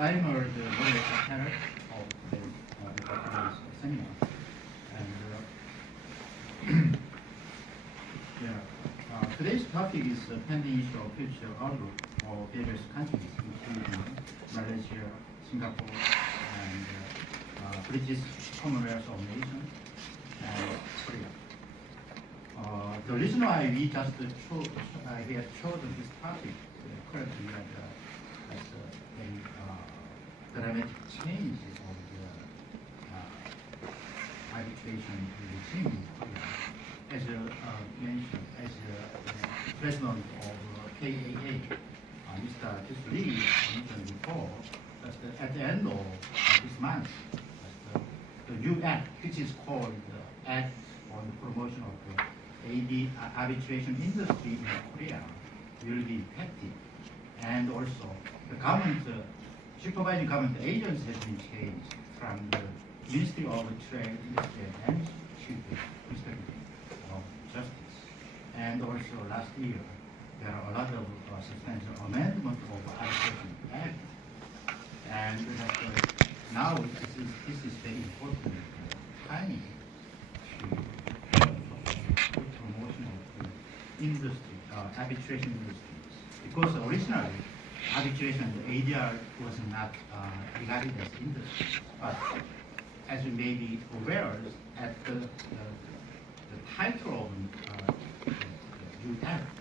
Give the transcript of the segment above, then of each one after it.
I'm the moderator panel of today's seminar. And today's topic is the pending issue of future outlook for various countries, including Malaysia, Singapore, and British Commonwealth of Nations, and Korea. The reason why we just have chosen this topic currently as a dramatic change of the arbitration regime in Korea. As mentioned, as president of KAA, Mr. Lee mentioned before, at the end of this month, the new act, which is called the Act on the Promotion of the Arbitration Industry in Korea, will be effective. And also, the government, supervising government agencies have been changed from the Ministry of Trade, Industry and Energy to the Ministry of Justice. And also last year, there are a lot of substantial amendments of the Arbitration Act. And now this is very important timing to promotion of the industry, arbitration industries. Because originally, arbitration, the ADR was not regarded as industry. But as you may be aware, at the title of the new act,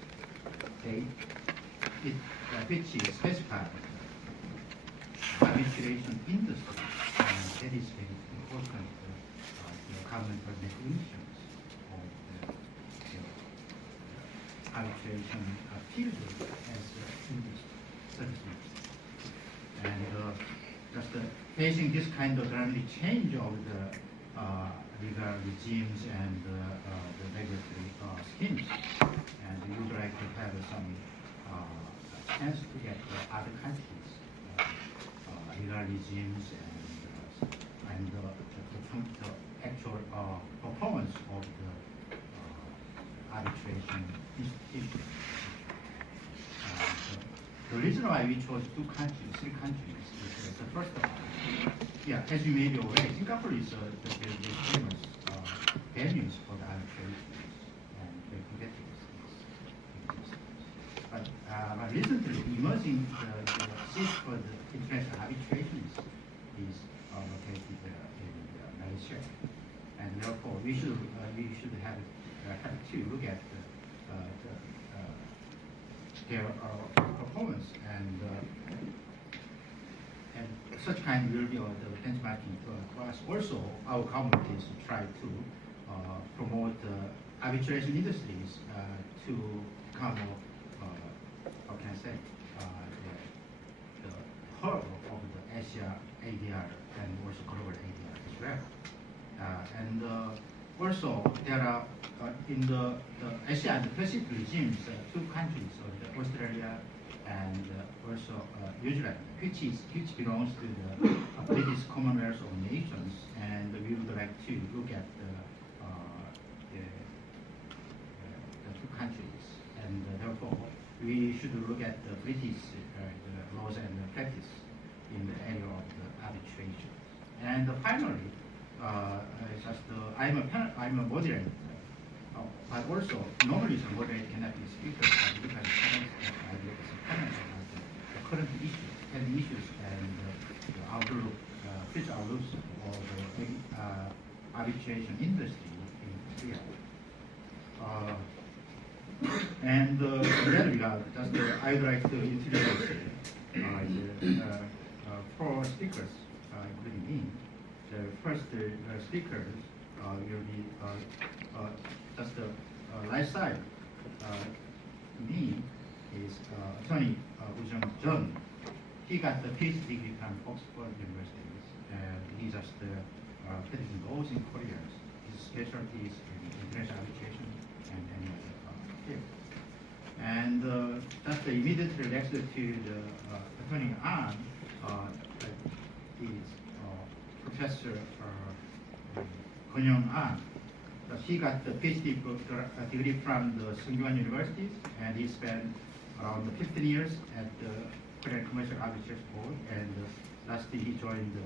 which is specified arbitration industry, and that is very important governmental definitions of the arbitration field as industry, service industry. And just facing this kind of dramatic change of the legal regimes and the regulatory schemes, and we would like to have some chance to get other countries' legal regimes and the actual performance of the arbitration institution. The reason why we chose three countries, is the first of all, as you may be aware, Singapore is the famous venues for the arbitration and the competitiveness. But recently, emerging the seat for the international arbitration is located in Malaysia, and therefore we should have to look at their performance, and such kind will be the benchmarking for us. Also, our government is to try to promote arbitration industries to become, how can I say, the hub of the Asia ADR and also global ADR as well. And also, there are in the Asia and the Pacific regimes, two countries, Australia and also New Zealand, which belongs to the British Commonwealth of Nations, and we would like to look at the two countries, and therefore we should look at the British laws and practice in the area of the arbitration. And finally, I'm a moderator, but also normally the moderator cannot be speaker, but we can comment about the current issues and the outlook, future outlooks of the arbitration industry in Korea. And in that regard, I would like to introduce four speakers, including me. The first speakers will be just the right side. Me is attorney John. He got the PhD degree from Oxford University, and he just practicing laws in Korea. His specialty is in international arbitration and any other field. And just immediately next to the attorney An is Professor An. He got the PhD degree from the Sung Youl University, and he spent around 15 years at the Korean Commercial Arbitrators Forum, and lastly, he joined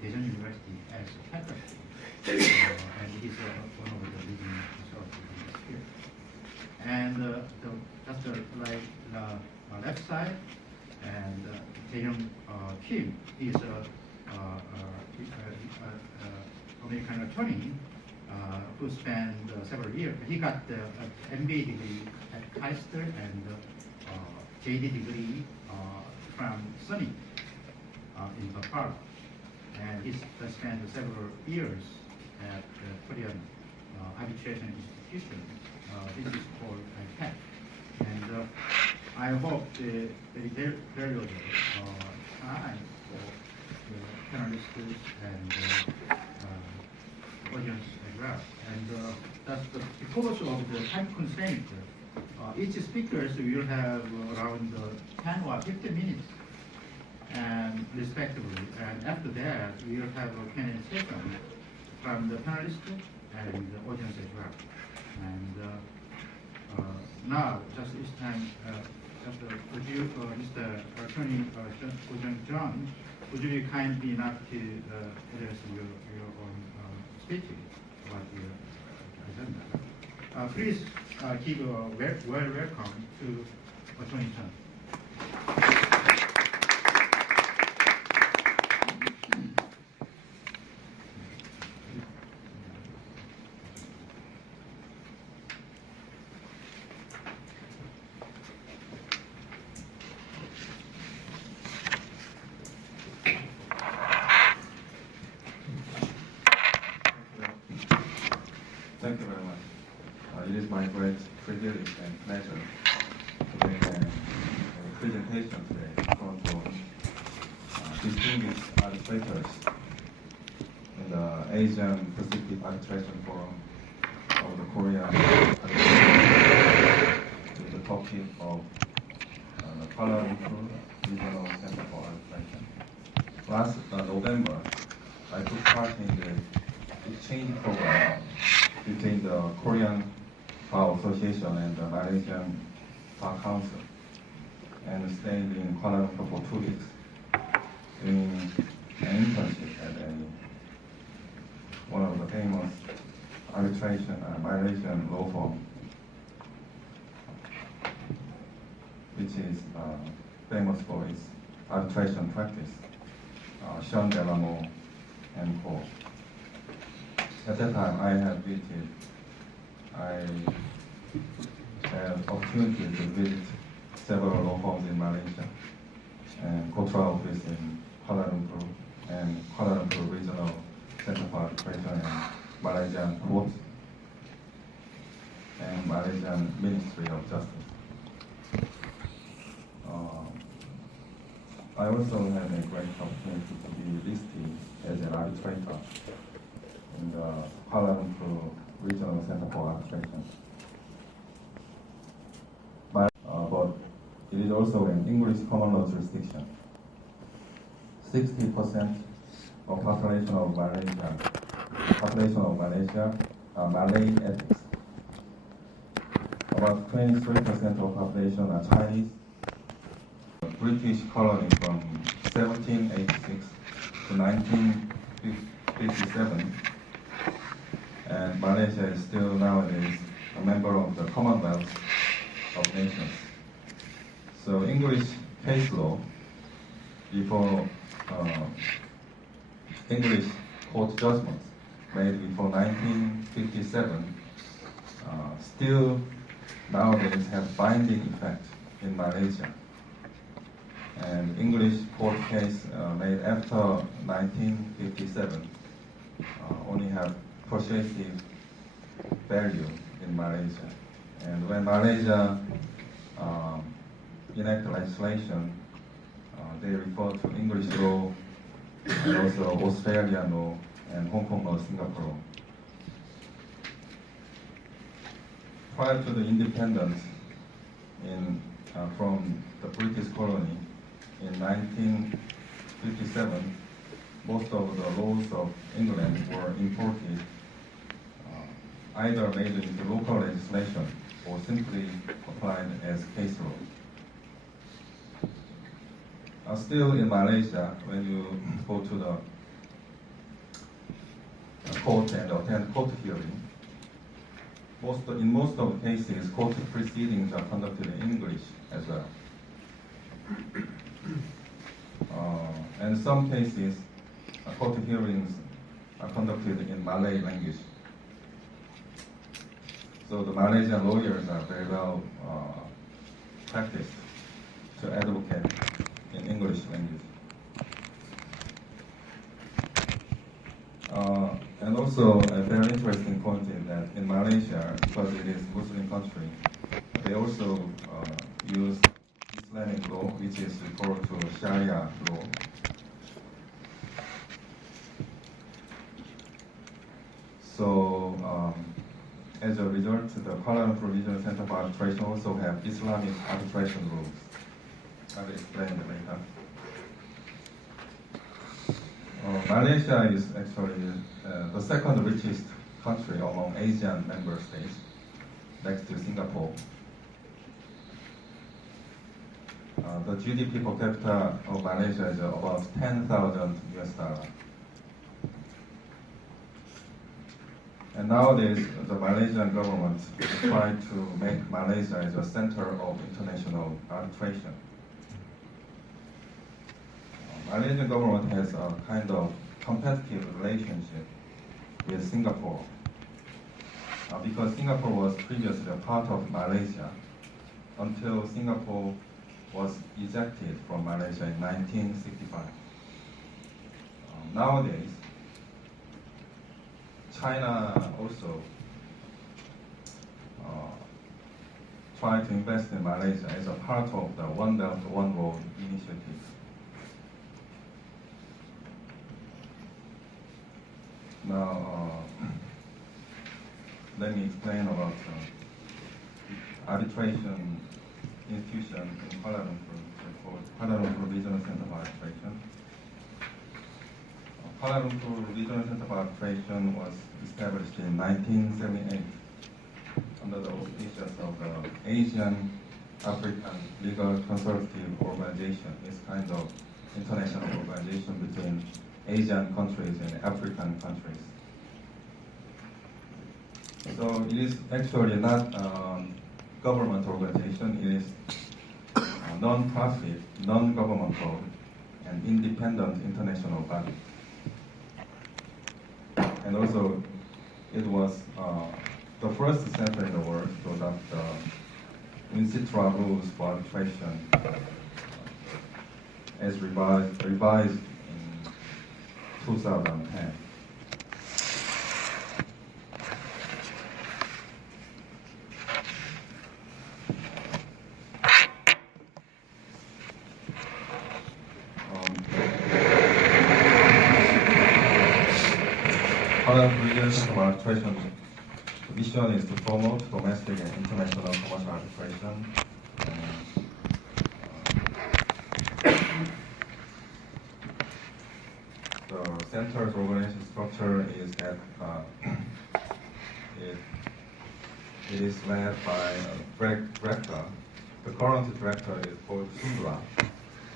Daejeon University as a faculty, and he's one of the leading researchers here. And just like the left side, and Daejeon Kim is American attorney who spent several years. He got the MBA degree at Kaiser and JD degree from SUNY in Nepal. And he spent several years at the Korean arbitration institution. This is called IPAC. And I hope the very valuable time for the panelists and audience as well. And that's because of the time constraint. Each speaker will have around 10 or 15 minutes, and respectively. And after that, we'll have a Q&A session from the panelists and the audience as well. And now, just this time, would you, Mr. Attorney John, would you be kind enough to address your own speech about the agenda? Please give a well welcome to Attorney John. Thank you very much. It is my great privilege and pleasure to make a presentation today for distinguished arbitrators in the Asia-Pacific Arbitration Forum of the Korean Arbitration with the topic of the Partner of Regional Center for Arbitration. Last November, I took part in the exchange program between the Korean Bar Association and the Malaysian Bar Council, and stayed in Kuala Lumpur for 2 weeks doing an internship at one of the famous arbitration Malaysian law firm, which is famous for its arbitration practice, Sean Delamo and Co. At that time, I had opportunity to visit several law firms in Malaysia, and Kotra office in Kuala Lumpur, and Kuala Lumpur Regional Center for Arbitration and Malaysian Court, and Malaysian Ministry of Justice. I also had a great opportunity to be listed as an arbitrator in the Kuala Lumpur Regional Center for Arbitration. But it is also an English common law jurisdiction. 60% of population of Malaysia are Malay ethnics. About 23% of population are Chinese. British colony from 1786 to 1957. And Malaysia is still nowadays a member of the Commonwealth of Nations. So English case law before English court judgments made before 1957 still nowadays have binding effect in Malaysia. And English court case made after 1957 only have persuasive value in Malaysia. And when Malaysia enacted legislation, they refer to English law and also Australian law and Hong Kong law, Singapore law. Prior to the independence from the British colony in 1957, most of the laws of England were imported, either made into local legislation or simply applied as case law. Still in Malaysia, when you go to the court and attend court hearing, in most of the cases, court proceedings are conducted in English as well. And in some cases, court hearings are conducted in Malay language. So the Malaysian lawyers are very well practiced to advocate in English language. And also a very interesting point is that in Malaysia, because it is a Muslim country, they also use Islamic law, which is referred to Sharia law. So as a result, the Kuala Lumpur Regional Center for Arbitration also have Islamic arbitration rules. I will explain it later. Malaysia is actually the second richest country among Asian member states, next to Singapore. The GDP per capita of Malaysia is about 10,000 US dollars. And nowadays, the Malaysian government is trying to make Malaysia as a center of international arbitration. Malaysian government has a kind of competitive relationship with Singapore because Singapore was previously a part of Malaysia until Singapore was ejected from Malaysia in 1965. Nowadays, China also try to invest in Malaysia as a part of the One Belt, One Road initiative. Now, let me explain about arbitration institution in Kuala Lumpur, called Kuala Lumpur Regional Center for Arbitration. Kuala Lumpur Regional Center for Arbitration was established in 1978 under the auspices of the Asian African Legal Consultative Organization. It's kind of international organization between Asian countries and African countries. So it is actually not a government organization. It is a non-profit, non-governmental, and independent international body. And also, it was the first center in the world to adopt the in situ rules for arbitration as revised in 2010. Kuala Lumpur Regional Center for Arbitration, the mission is to promote domestic and international commercial arbitration. The center's organization structure is that it is led by a director. The current director is called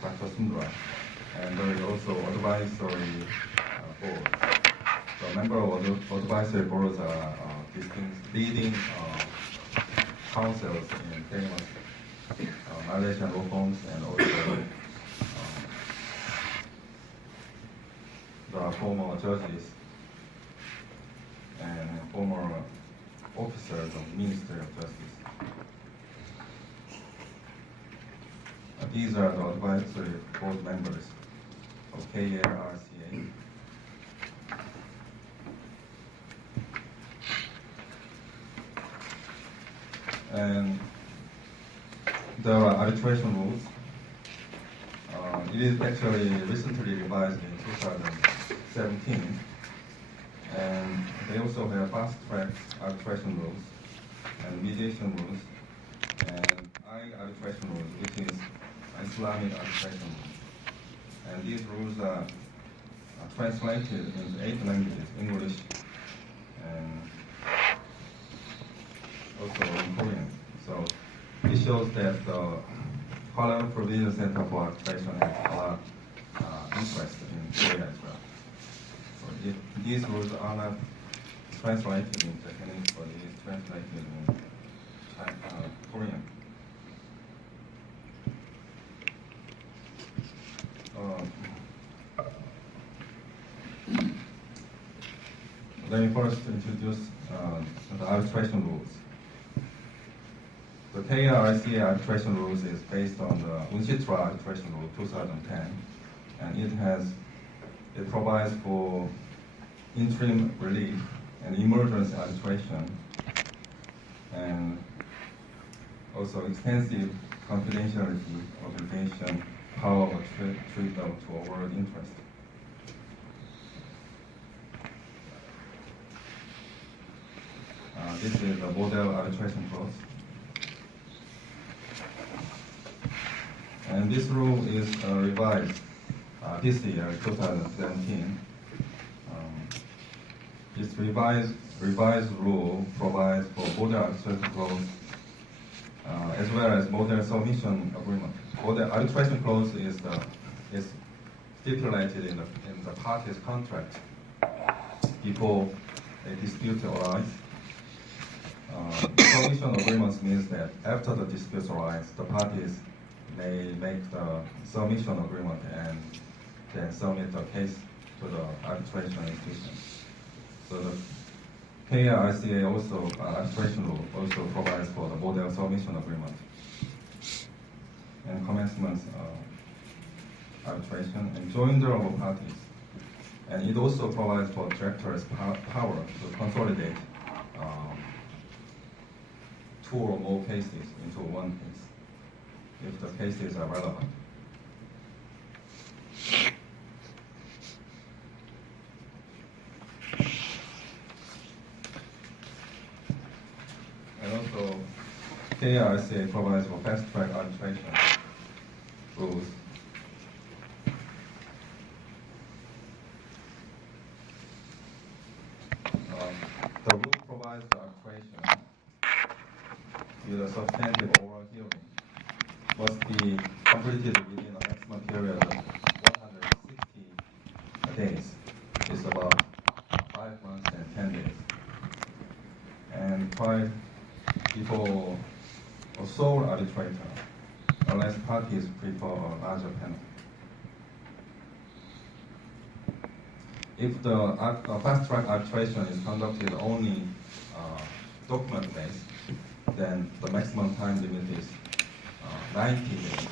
Dr. Sundra, and there is also advisory board. The member of the advisory boards are distinct leading counsels in famous Malaysian law firms, and also the former judges and former officers of the Ministry of Justice. These are the advisory board members of KARCA. And the arbitration rules, it is actually recently revised in 2017, and they also have fast-track arbitration rules and mediation rules and arbitration rules, which is Islamic arbitration rules. And these rules are translated into 8 languages: English, and also in Korean. So it shows that the Kuala Lumpur Regional Center for Arbitration has a lot interest in Korea as well. So these rules are not translated in Japanese, but it is translated in Korean. Let me first introduce the arbitration rules. The KRCA arbitration rules is based on the UNCITRA arbitration rule 2010, and it provides for interim relief and emergency arbitration, and also extensive confidentiality obligation, power of tribunal to award interest. This is the model arbitration clause. And this rule is revised this year, 2017. This revised rule provides for model arbitration clause as well as model submission agreement. Model arbitration clause is stipulated in the parties' contract before a dispute arises. Submission agreements means that after the dispute arises, the parties may make the submission agreement and then submit the case to the arbitration institution. So the KRCA arbitration rule also provides for the model submission agreement and commencement arbitration and joinder of parties. And it also provides for director's power to consolidate two or more cases into one case if the cases are relevant. And also, KRCA provides for fast-track arbitration rules. The rule provides the arbitration with a substantive oral hearing must be completed within a maximum period of 160 days. It's about 5 months and 10 days. And tried before a sole arbitrator, unless parties prefer a larger panel. If the fast-track arbitration is conducted only document-based, then the maximum time limit is 90 days,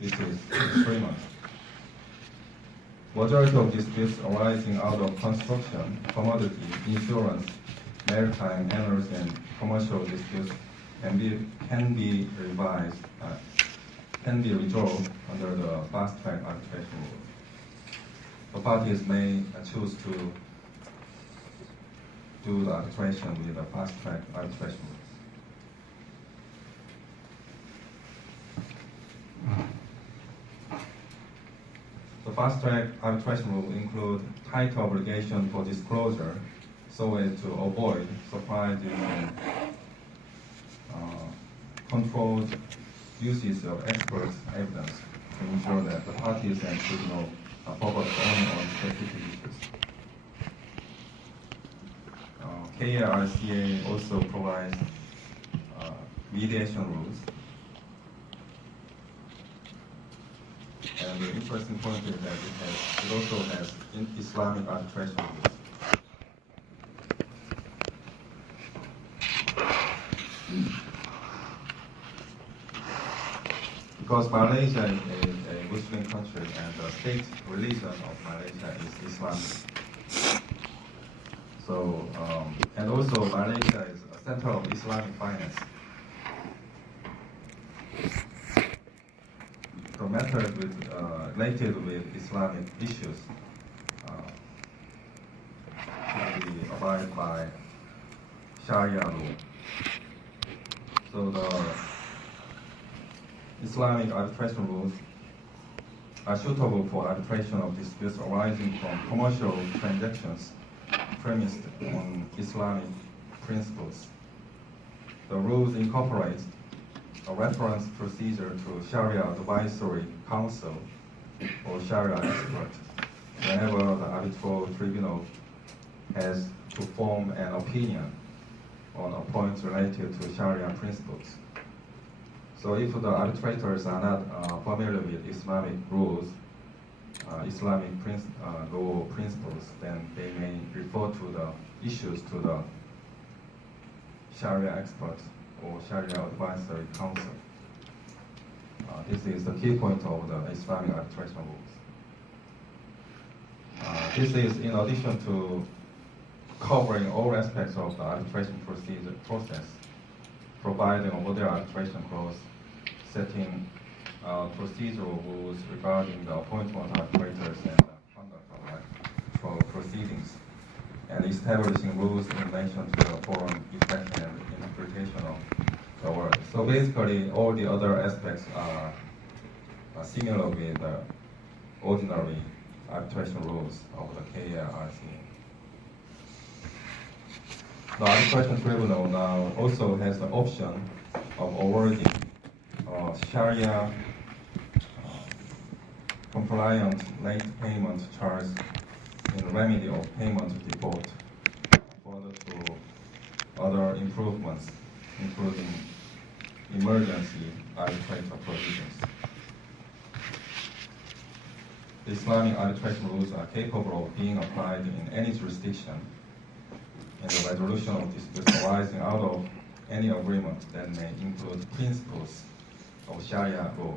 which is 3 months. Majority of disputes arising out of construction, commodity, insurance, maritime, energy, and commercial disputes can be resolved under the fast-track arbitration rules. The parties may choose to do the arbitration with the fast-track arbitration rules. The fast-track arbitration rule include tight obligation for disclosure so as to avoid surprises and controlled uses of expert evidence to ensure that the parties and tribunal are focused only on specific issues. KRCA also provides mediation rules. And the interesting point is that it also has Islamic arbitration rules. Because Malaysia is a Muslim country and the state religion of Malaysia is Islamic. So, and also Malaysia is a center of Islamic finance. The matters related with Islamic issues should be abided by Sharia law. So the Islamic arbitration rules are suitable for arbitration of disputes arising from commercial transactions premised on Islamic principles. The rules incorporate a reference procedure to Sharia Advisory Council or Sharia expert whenever the arbitral tribunal has to form an opinion on a point related to Sharia principles. So if the arbitrators are not familiar with Islamic rules, Islamic law principles, then they may refer to the issues to the Sharia experts or Sharia Advisory Council. This is the key point of the Islamic arbitration rules. This is in addition to covering all aspects of the arbitration process, providing a model arbitration clause, setting procedural rules regarding the appointment of arbitrators and the conduct of arbitral proceedings, and establishing rules in relation to the forum effect and interpretation of the word. So basically, all the other aspects are similar with the ordinary arbitration rules of the KARCA. The arbitration tribunal now also has the option of awarding Sharia compliant late payment charge in remedy of payment default, further to other improvements, including emergency arbitration provisions. The Islamic arbitration rules are capable of being applied in any jurisdiction in the resolution of disputes arising out of any agreement that may include principles of Sharia law.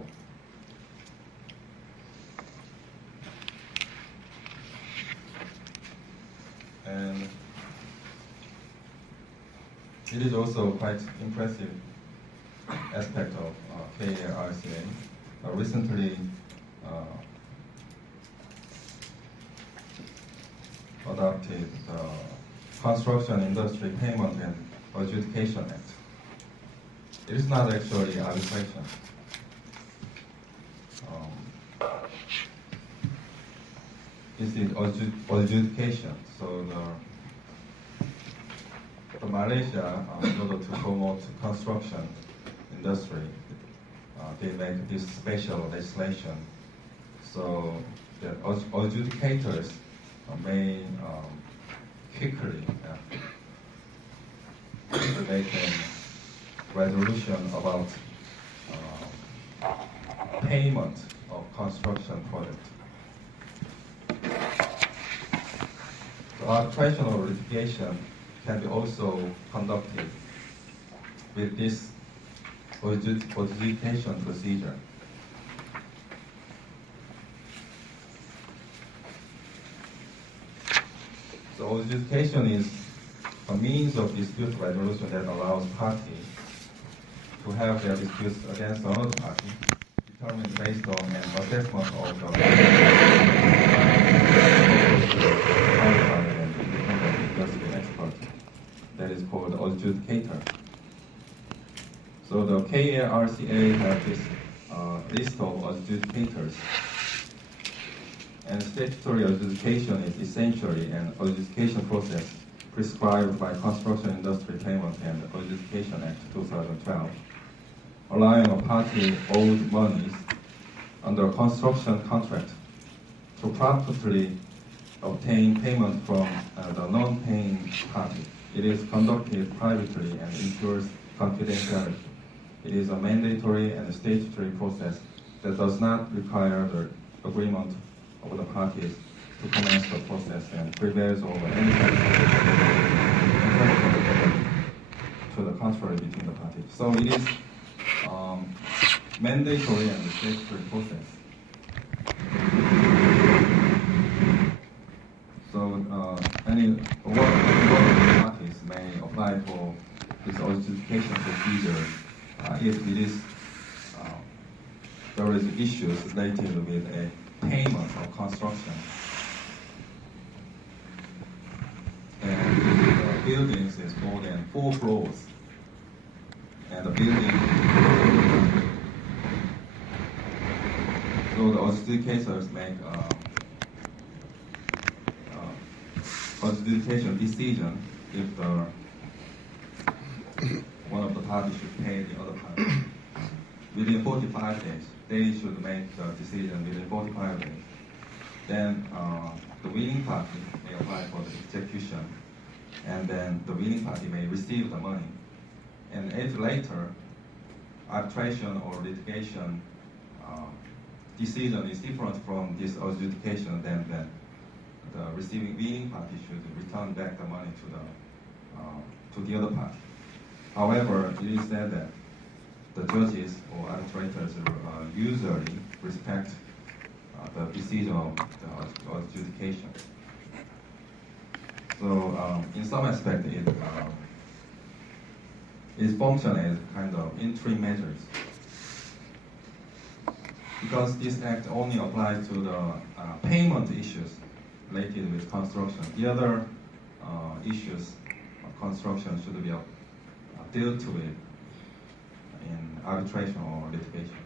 And it is also quite impressive aspect of KARCA. Recently adopted the Construction Industry Payment and Adjudication Act. It is not actually arbitration. This is adjudication. So the Malaysia, in order to promote construction industry, they make this special legislation so that adjudicators may quickly make a resolution about payment of construction project. The arbitration or litigation can be also conducted with this adjudication procedure. So adjudication is a means of dispute resolution that allows parties to have their disputes against another party determined based on an assessment of the industry expert that is called adjudicator. So the KARCA has this list of adjudicators, and statutory adjudication is essentially an adjudication process prescribed by Construction Industry Payment and Adjudication Act 2012, allowing a party owed monies under a construction contract to promptly obtain payment from the non-paying party. It is conducted privately and ensures confidentiality. It is a mandatory and statutory process that does not require the agreement of the parties to commence the process and prevails over any to the contrary between the parties. So it is mandatory and statutory process. So any parties may apply for this adjudication procedure if it is there is issues related with a payment of construction. And the buildings is more than 4 floors. And the building, so the adjudicators make adjudication decision if one of the parties should pay the other party. within 45 days. They should make the decision within 45 days. Then the winning party may apply for the execution, and then the winning party may receive the money. And if later arbitration or litigation decision is different from this adjudication, then the receiving winning party should return back the money to the other party. However, it is said that the judges or arbitrators usually respect the decision of the adjudication. So in some aspect, its function as kind of interim measures. Because this act only applies to the payment issues related with construction. The other issues of construction should be dealt with in arbitration or litigation.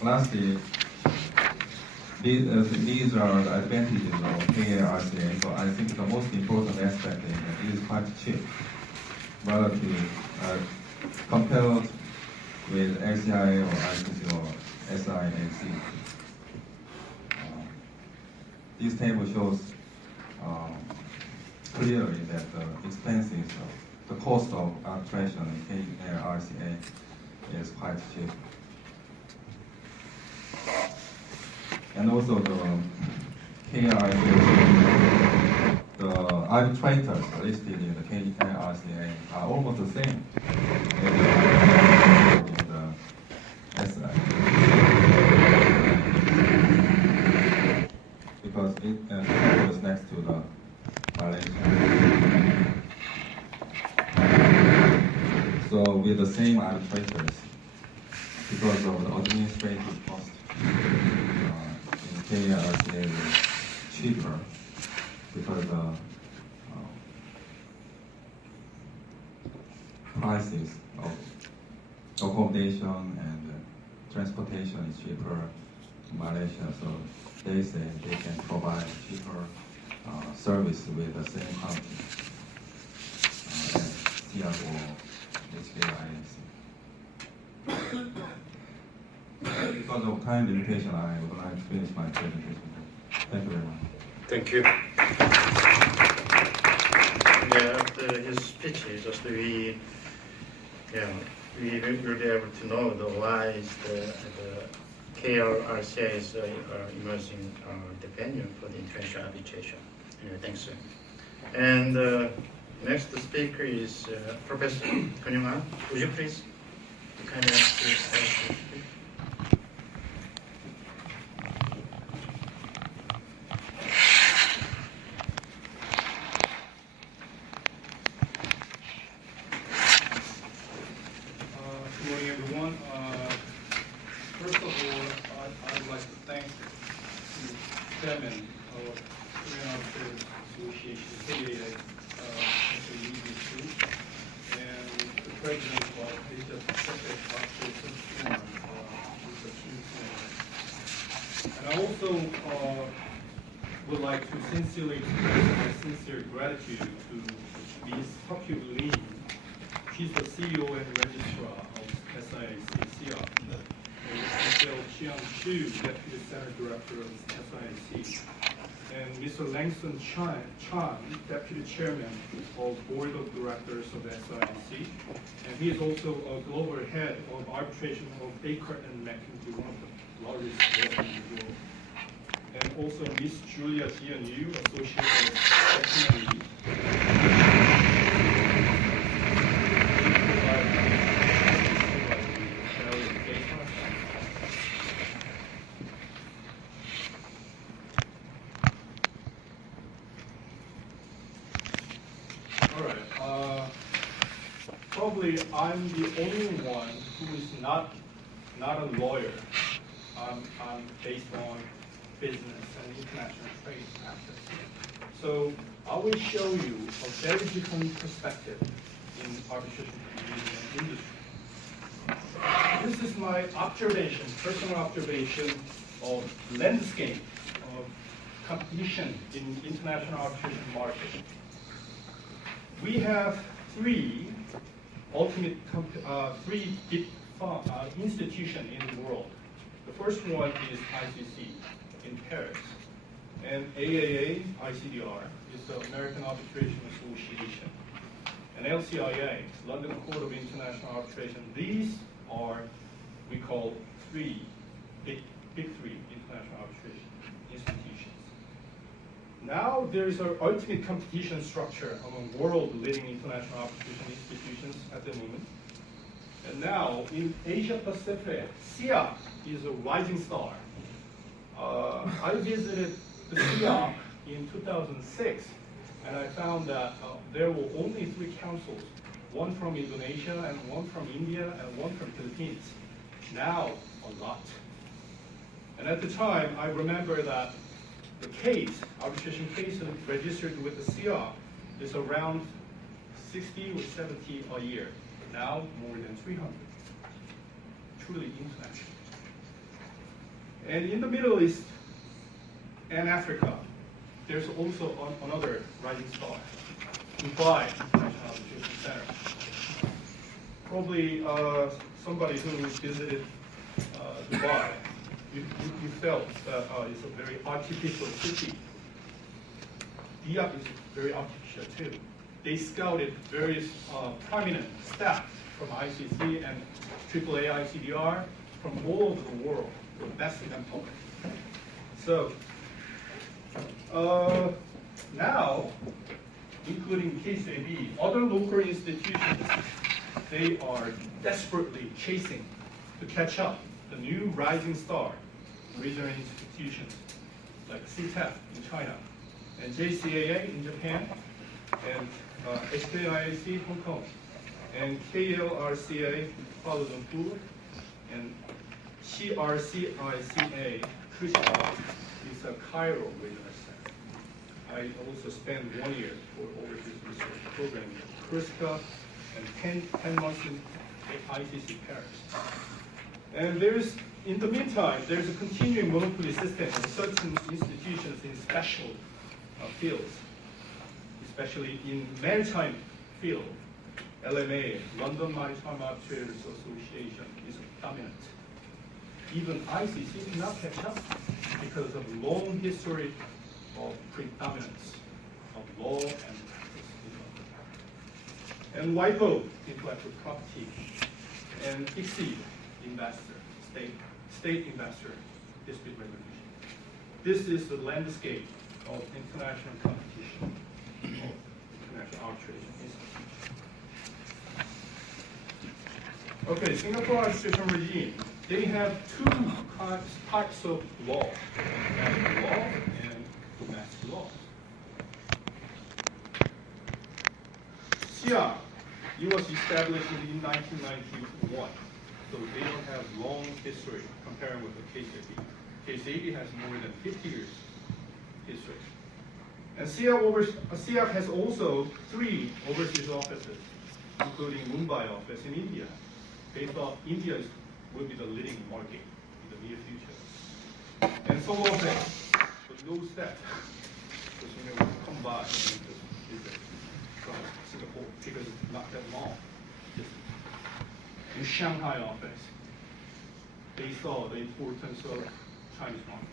Lastly, these are the advantages of KARCA. So I think the most important aspect is that it is quite cheap, relatively compared with LCI or ICC or SIAC. This table shows clearly that the expenses, the cost of arbitration in KARCA is quite cheap. And also the KARCA, the arbitrators listed in the KARCA are almost the same as in the SI. Because it was next to the Malaysia. So with the same arbitrators, because of the administrative cost, KARCA is cheaper because the prices of accommodation and transportation is cheaper in Malaysia, so they say they can provide cheaper service with the same company as CRO, HKIAC. Because of time limitation, I would like to finish my presentation. Thank you very much. Thank you. Yeah, after his speech, just we will be able to know why is the KARCA is emerging opinion for the international arbitration. Anyway, thanks, sir. And next speaker is Professor Konyoung. Would you please kind of speak? Good morning, everyone. First of all, I'd like to thank the chairman of Korean Arbitrators Association, KAA, and the president of Asia-Pacific Arbitrators Forum, Mr. Kim. And I also would like to sincerely express my sincere gratitude to Ms. Seok Lee. She's the CEO and registrar of SIAC-CR, and Mr. Chiang-Chu, Deputy Center Director of SIAC, and Mr. Langston Chan, Deputy Chairman of Board of Directors of SIAC, and he is also a global head of arbitration of Baker & McKenzie, one of the largest law in the world. And also Ms. Julia Jian-Yu, Associate of Secretary. Probably I'm the only one who is not a lawyer. I'm based on business and international trade practice. So I will show you a very different perspective in arbitration industry. This is my observation, personal observation of landscape of competition in international arbitration market. we have three big institutions in the world. The first one is ICC in Paris, and AAA, ICDR, is the American Arbitration Association, and LCIA, London Court of International Arbitration. These are, we call, big three international arbitration institutions. Now there is an ultimate competition structure among world-leading international arbitration institutions at the moment. And now in Asia-Pacific, SIAC is a rising star. I visited the SIAC in 2006, and I found that there were only 3 councils, one from Indonesia, and one from India, and one from Philippines. Now, a lot. And at the time, I remember that the arbitration case registered with the SIAC is around 60 or 70 a year. Now, more than 300. Truly international. And in the Middle East and Africa, there's also another rising star, Dubai International Arbitration Center. Probably somebody who visited Dubai, you felt that it's a very artificial city. Riyadh is very artificial too. They scouted various prominent staff from ICC and AAA ICDR from all over the world, the best in them public. So now, including KCAB, other local institutions, they are desperately chasing to catch up the new rising star regional institutions like CTEP in China, and JCAA in Japan, and HKIAC Hong Kong, and KLRCA Kuala Lumpur, and CRCICA Krishna is a Cairo regional center. I also spent 1 year for overseas research program in Kurska and 10 months in ICC Paris. And in the meantime, there's a continuing monopoly system of certain institutions in special fields, especially in maritime field. LMA, London Maritime Arbitrators Association, is dominant. Even ICC cannot catch up because of long history of predominance of law and practice in London. And WIPO, intellectual property, and ICSID, investor, state investor dispute resolution. This is the landscape of international competition, of international arbitration institutions. Okay, Singapore arbitration regime. They have 2 types of law, national law and domestic law. SIAC, it was established in 1991. So they don't have long history comparing with the KCAB. KCAB has more than 50 years history. And SIAC has also 3 overseas offices, including Mumbai office in India. They thought India would be the leading market in the near future. And so office, but no step, because we will come by and just visit from Singapore because it's not that long. In Shanghai office, they saw the importance of Chinese market.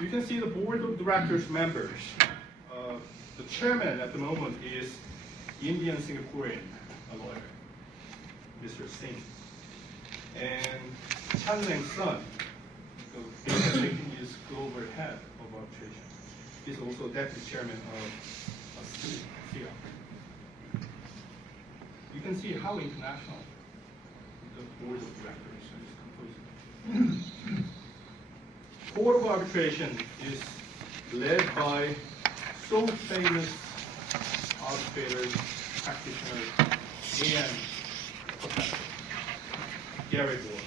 You can see the board of directors members. The chairman at the moment is Indian Singaporean lawyer, Mr. Singh. And Chan Leng Sun, is global head of arbitration. He's also deputy chairman of SIAC. You can see how international the board of directors is composed. Court of Arbitration is led by so famous arbitrators, practitioners, and professors. Gary Boyd.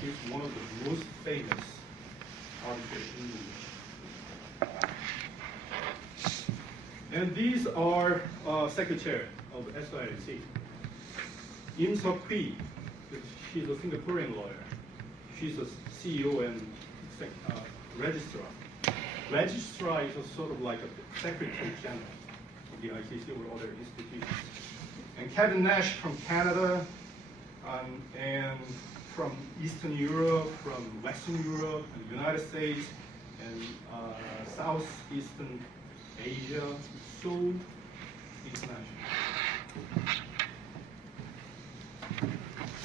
He's one of the most famous arbitration leaders. And these are secretary of SIAC. Im Seok Hui, she's a Singaporean lawyer. She's a CEO and registrar. registrar is a sort of like a secretary general of the ICC or other institutions. And Kevin Nash from Canada, and from Eastern Europe, from Western Europe, and the United States, and Southeastern Asia, so international.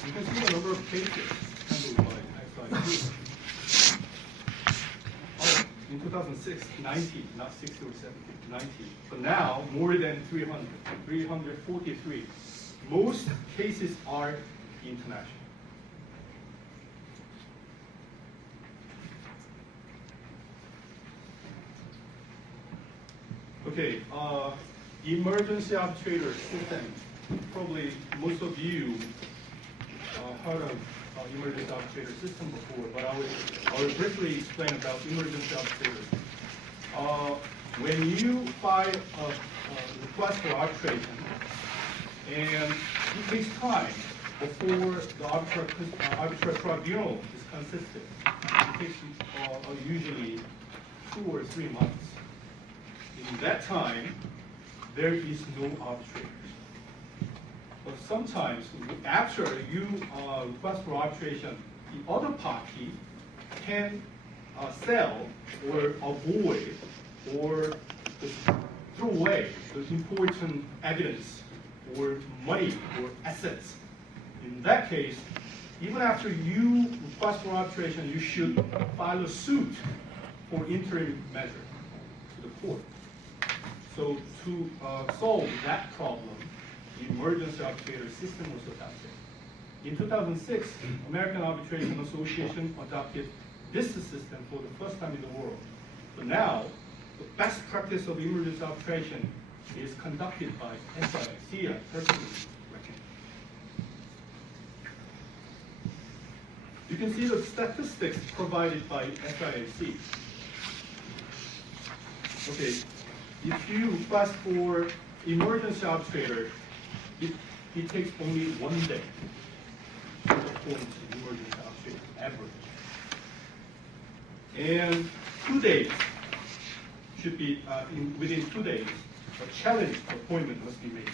You can see the number of cases handled by SIC. Oh, in 2006, 90, not 60 or 70, 90. But now, more than 300, 343. Most cases are international. Okay, emergency arbitrator system. Probably most of you heard of emergency arbitrator system before, but I will briefly explain about emergency arbitrator. When you file a request for arbitration, and it takes time before the arbitral tribunal is consistent. It takes usually 2 or 3 months. In that time, there is no arbitrators. But sometimes, after you request for arbitration, the other party can sell or avoid or just throw away the important evidence or money or assets. In that case, even after you request for arbitration, you should file a suit for interim measure to the court. So to solve that problem, the emergency arbitrator system was adopted. In 2006, American Arbitration Association adopted this system for the first time in the world. But now, the best practice of emergency arbitration is conducted by SIC, I personally recommend. You can see the statistics provided by SIC. Okay, if you request for emergency arbitrator, it takes only 1 day to appoint emergency arbitrator, average. And 2 days should be, within 2 days, a challenge appointment must be made.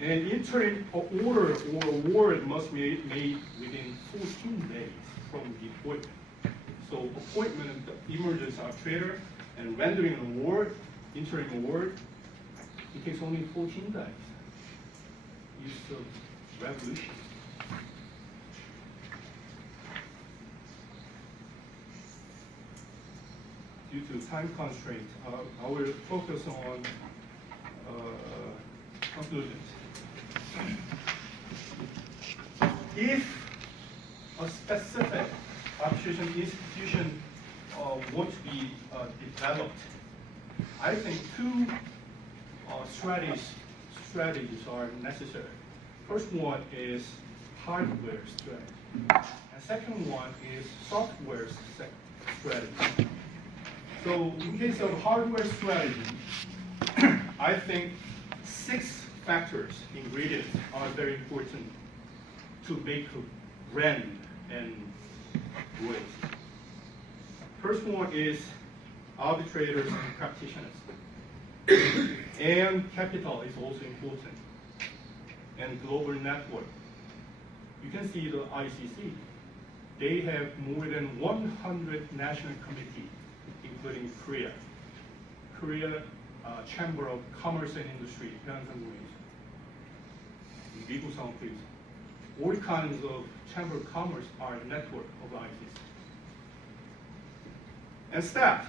And interim order or award must be made within 14 days from the appointment. So appointment of the emergency arbitrator and rendering an award, interim award, it takes only 14 days. It's a revolution. Due to time constraints, I will focus on conclusions. If a specific arbitration institution wants to be developed, I think 2 strategies are necessary. First one is hardware strategy, and second one is software strategy. So in case of hardware strategy, I think 6 factors, ingredients, are very important to make a brand and great. First one is arbitrators and practitioners. And capital is also important. And global network. You can see the ICC. They have more than 100 national committees, including Korea Chamber of Commerce and Industry, 미국상업회의소. All kinds of Chamber of Commerce are a network of ICC. And staff.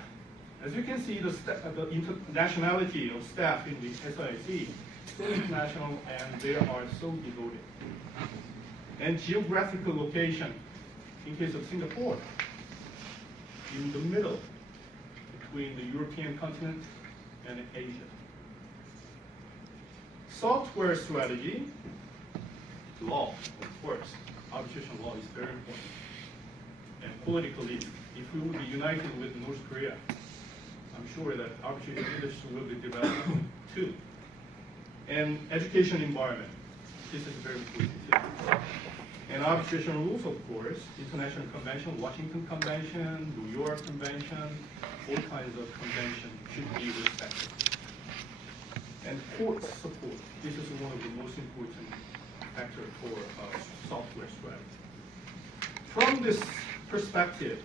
As you can see, the internationality of staff in the SIC is so international, and they are so devoted. And geographical location, in case of Singapore, in the middle between the European continent and Asia. Software strategy, law, of course. Arbitration law is very important. And politically, if we would be united with North Korea, I'm sure that arbitration industry will be developed too. And education environment, this is very important too. And arbitration rules, of course, International Convention, Washington Convention, New York Convention, all kinds of conventions should be respected. And court support, this is one of the most important factors for software strategy. From this perspective,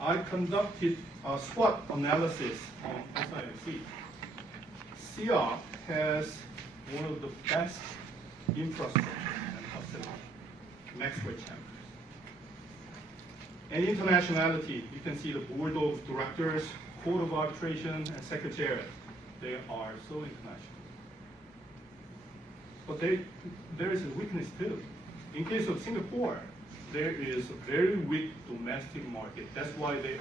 I conducted a SWOT analysis on SIOC. CR has one of the best infrastructure and facility, Maxwell chambers. And internationality, you can see the board of directors, court of arbitration, and secretariat. They are so international. But there is a weakness too. In case of Singapore, there is a very weak domestic market. That's why they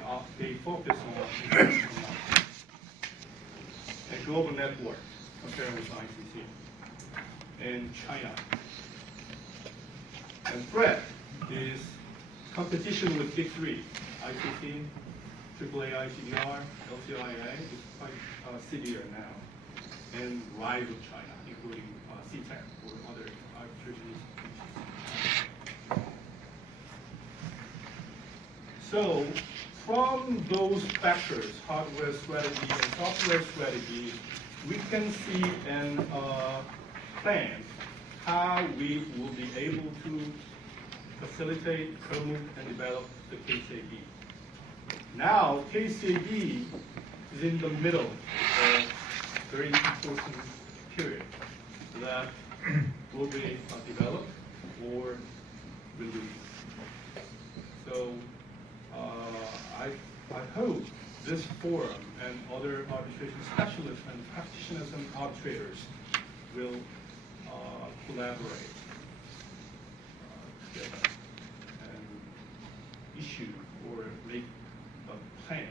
focus on international market. And global network, compared with ICC. And China. And threat is competition with Big Three, ICC, AAA ICDR, LCIA is quite severe now. And rise of China, including CTEC or other arbitration institutions. So from those factors, hardware strategy and software strategy, we can see and plan how we will be able to facilitate, promote, and develop the KCAB. Now, KCAB is in the middle of a very important period that will be developed or released. So I hope this forum and other arbitration specialists and practitioners and arbitrators will collaborate together and issue or make a plan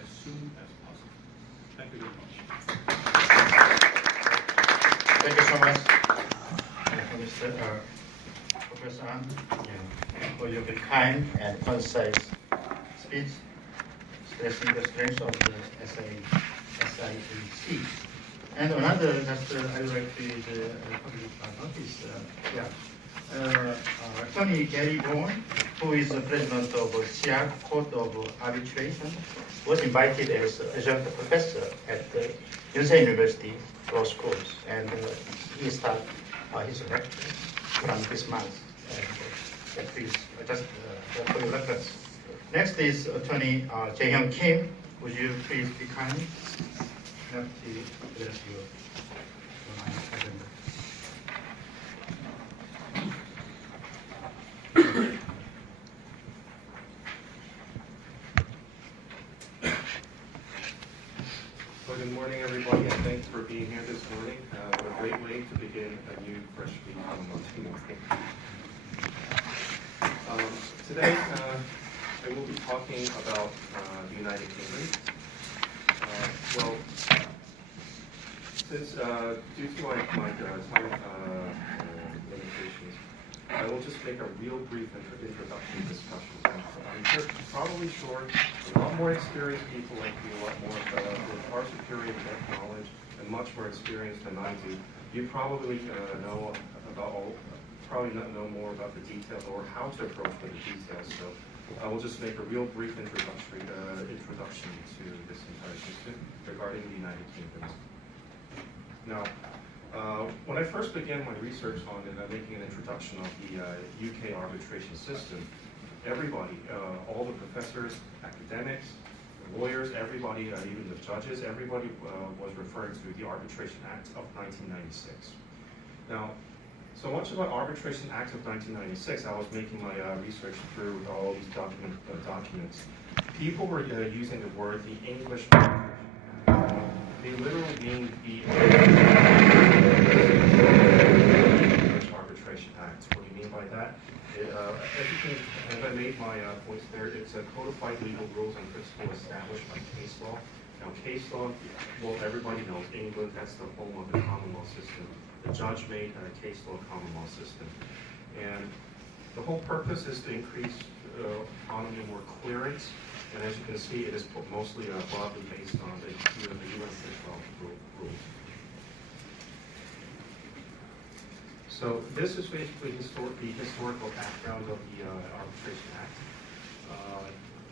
as soon as possible. Thank you very much. Thank you so much, Mr. Professor An, for your very kind and concise speech, stressing the strength of the SIAC. And another, just I would like to public notice. Attorney Gary Bourne, who is the president of CR Court of Arbitration, was invited as adjunct professor at the Yonsei University Law Schools, and he started his lecture from this month. And please, just for your reference. Next is Attorney Jae-hyung Kim. Would you please be kind enough to address your agenda? Well, good morning, everybody, and thanks for being here this morning. What a great way to begin a new, fresh week on Monday morning. Today, I will be talking about the United Kingdom. Well, since due to my time limitations, I will just make a real brief introductory discussion. I'm probably sure a lot more experienced people like you, a lot more with far superior knowledge and much more experience than I do. You probably know about probably not know more about the details or how to approach the details. So I will just make a real brief introduction to this entire system regarding the United Kingdom. Now, when I first began my research on it, making an introduction of the UK arbitration system, everybody, all the professors, academics, lawyers, everybody, even the judges, everybody was referring to the Arbitration Act of 1996. Now, so much about Arbitration Act of 1996, I was making my research through all these documents. People were using the word, the English, they literally mean the English Arbitration Act. What do you mean by that? As I made my points there, it's a codified legal rules and principles established by case law. Now, case law, well, everybody knows England, that's the home of the common law system. The judge made a case law common law system. And the whole purpose is to increase autonomy and more clearance. And as you can see, it is mostly broadly based on the U.S. rules. So this is basically the historical background of the Arbitration Act.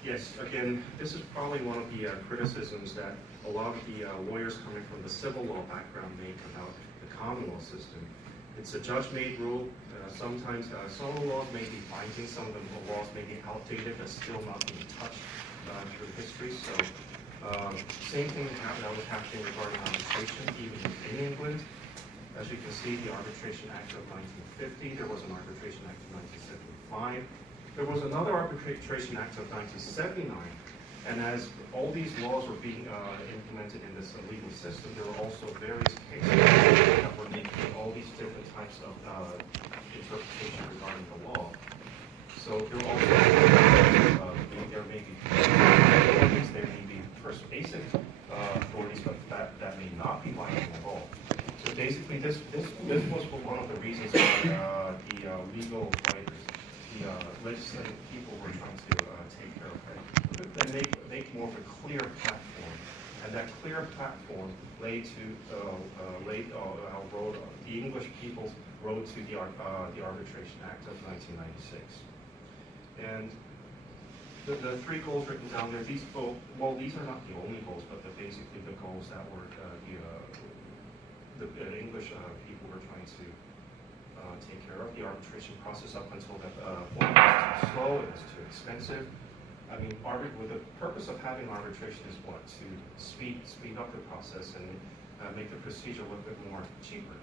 Yes, again, this is probably one of the criticisms that a lot of the lawyers coming from the civil law background make about the common law system. It's a judge-made rule. Sometimes some of the laws may be binding, some of the laws may be outdated, but still not being touched through history. So same thing that was happening regarding arbitration, even in England. As you can see, the Arbitration Act of 1950, there was an Arbitration Act of 1975. There was another Arbitration Act of 1979, and as all these laws were being implemented in this legal system, there were also various cases that were making all these different types of interpretation regarding the law. So there are also there may be authorities, there may be persuasive authorities, but that may not be binding at all. So basically, this was one of the reasons why the legal writers, the legislative people were trying to take care of it, and make more of a clear platform. And that clear platform laid to the English people's road to the Arbitration Act of 1996. And the three goals written down there, these are not the only goals, but basically the goals that were the English people were trying to take care of the arbitration process up until that point. It was too slow, it was too expensive. I mean, the purpose of having arbitration is what? To speed up the process and make the procedure a little bit more cheaper.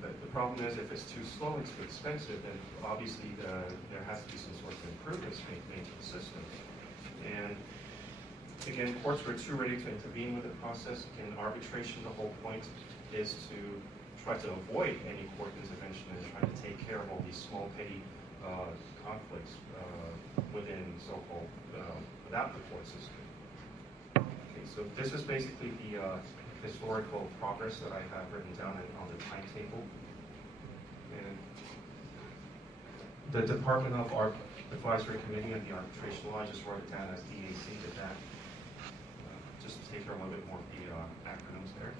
But the problem is, if it's too slow and too expensive, then obviously there has to be some sort of improvements made to the system. And again, courts were too ready to intervene with the process. In arbitration, the whole point is to try to avoid any court intervention and try to take care of all these small, petty conflicts within so-called, without the court system. Okay, so this is basically the historical progress that I have written down on the timetable. And the Department of Advisory Committee and the Arbitration Law, I just wrote it down as DAC, did that. Just to take care of a little bit more of the acronyms there.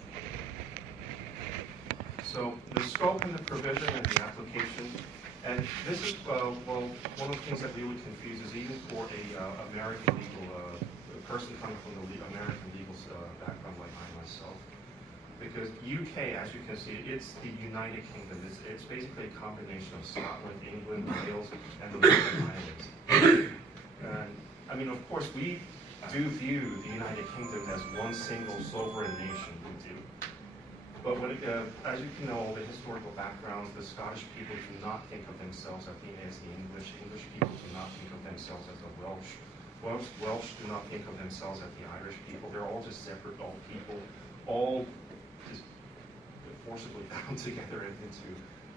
So the scope and the provision and the application, and this is, well, one of the things that really confuses even for a American legal, a person coming from the American legal background like I myself, because UK, as you can see, it's the United Kingdom. It's basically a combination of Scotland, England, Wales, and the Northern Islands. And I mean, of course, we do view the United Kingdom as one single sovereign nation. We do. But when as you can know, all the historical backgrounds, the Scottish people do not think of themselves as the English. English people do not think of themselves as the Welsh. Welsh do not think of themselves as the Irish people. They're all just separate people, all just forcibly bound together into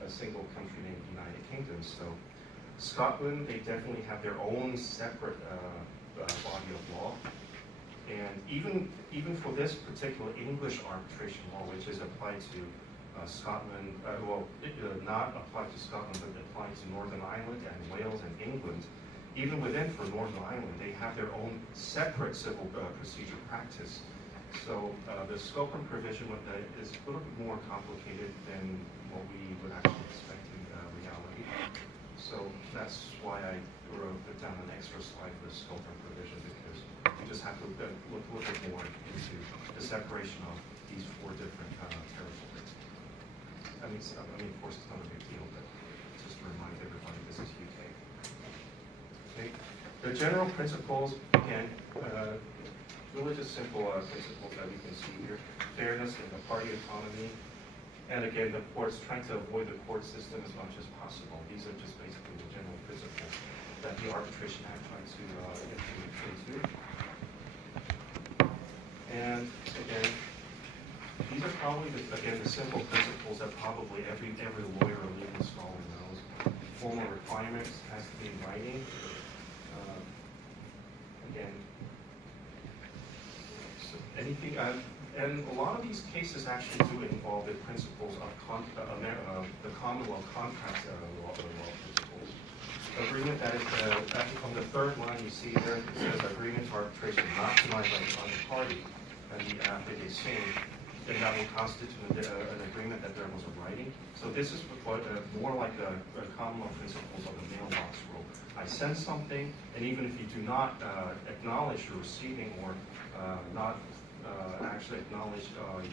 a single country named United Kingdom. So Scotland, they definitely have their own separate body of law. And even for this particular English arbitration law, which is applied to Scotland, not applied to Scotland, but applied to Northern Ireland and Wales and England, even within for Northern Ireland, they have their own separate civil procedure practice. So the scope and provision is a little bit more complicated than what we would actually expect in reality. So that's why I put down an extra slide for the scope and provision, because you just have to look a little bit more into the separation of these four different territories. I mean, of course, it's not a big deal, but just to remind everybody, this is UK. Okay. The general principles, again, really just simple principles that we can see here. Fairness and the party autonomy. And again, the courts trying to avoid the court system as much as possible. These are just basically the general principles that the Arbitration Act tried to implement into. And again, these are probably the simple principles that probably every lawyer or legal scholar knows. Formal requirements has to be in writing. Again, so anything. And a lot of these cases actually do involve the principles of the common law contract law principles. Agreement that is, on the third line you see there, it says agreement to arbitration not denied by the other party, and the affidavit saying. then that will constitute an agreement that there was a writing. So this is more like a common law principles of the mailbox rule. I send something, and even if you do not acknowledge your receiving or not actually acknowledge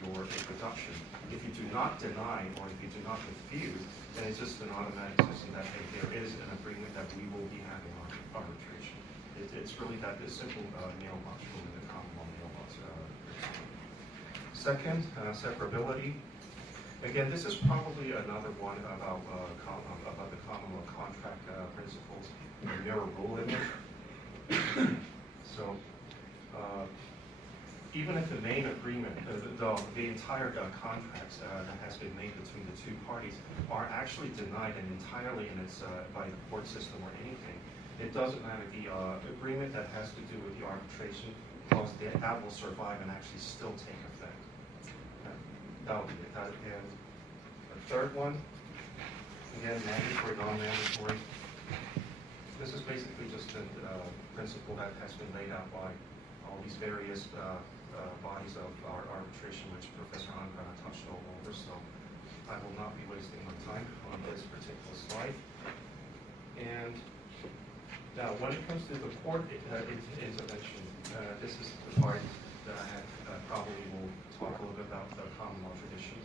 your production, if you do not deny or if you do not refuse, then it's just an automatic system that there is an agreement that we will be having arbitration. It's really that simple mailbox rule in the common law mailbox. Second, separability. Again, this is probably another one about the common law contract principles, mirror rule in it. So, even if the main agreement, the entire contracts that has been made between the two parties are actually denied and entirely in its by the court system or anything, it doesn't matter. The agreement that has to do with the arbitration clause, that will survive and actually still take effect. That would be it. And the third one, again, mandatory, non-mandatory. This is basically just a principle that has been laid out by all these various bodies of our arbitration, which Professor Han touched all over, so I will not be wasting my time on this particular slide. And now, when it comes to the court intervention, this is the part that I have, probably will talk a little bit about the common law tradition.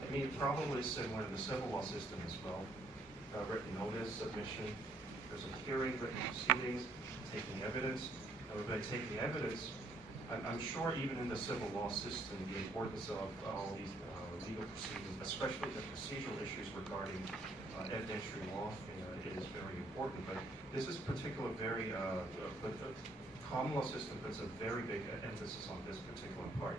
I mean, probably similar to the civil law system as well. Written notice, submission, there's a hearing, written proceedings, taking evidence. By taking evidence, I'm sure even in the civil law system, the importance of all these legal proceedings, especially the procedural issues regarding evidentiary law, is very important. But this is particular very, but the common law system puts a very big emphasis on this particular part,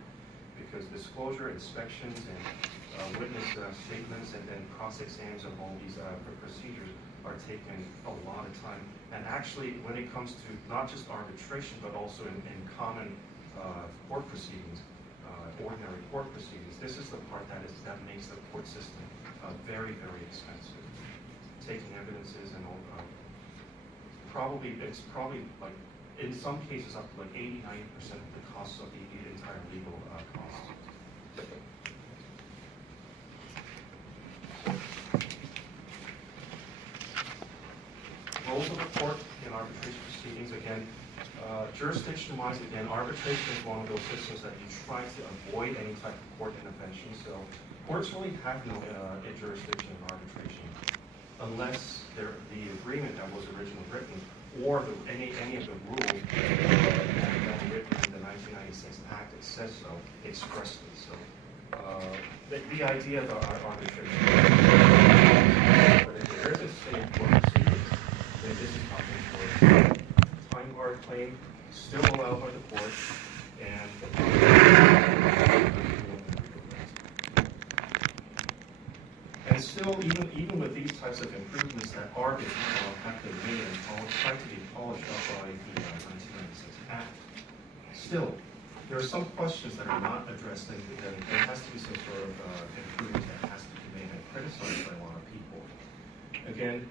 because disclosure, inspections, and witness statements and cross-exams of all these procedures are taking a lot of time. And actually, when it comes to not just arbitration, but also in common court proceedings, ordinary court proceedings, this is the part that makes the court system very, very expensive. Taking evidences and all, it's probably like, in some cases, up to like 80–90% of the costs of the entire legal costs. Roles of the court in arbitration proceedings, again, jurisdiction-wise, again, arbitration is one of those systems that you try to avoid any type of court intervention. So courts really have no jurisdiction in arbitration unless the agreement that was originally written or any of the rules that were written in the 1996 Act that says so expressly. So the idea of arbitration, but if there is a state court proceeding, then this is not important. Time-barred claim still allowed by the court, and still, even with these types of improvements that are have been made and tried to be polished up by the 1996 Act, still, there are some questions that are not addressed, and there has to be some sort of improvement that has to be made and criticized by a lot of people. Again,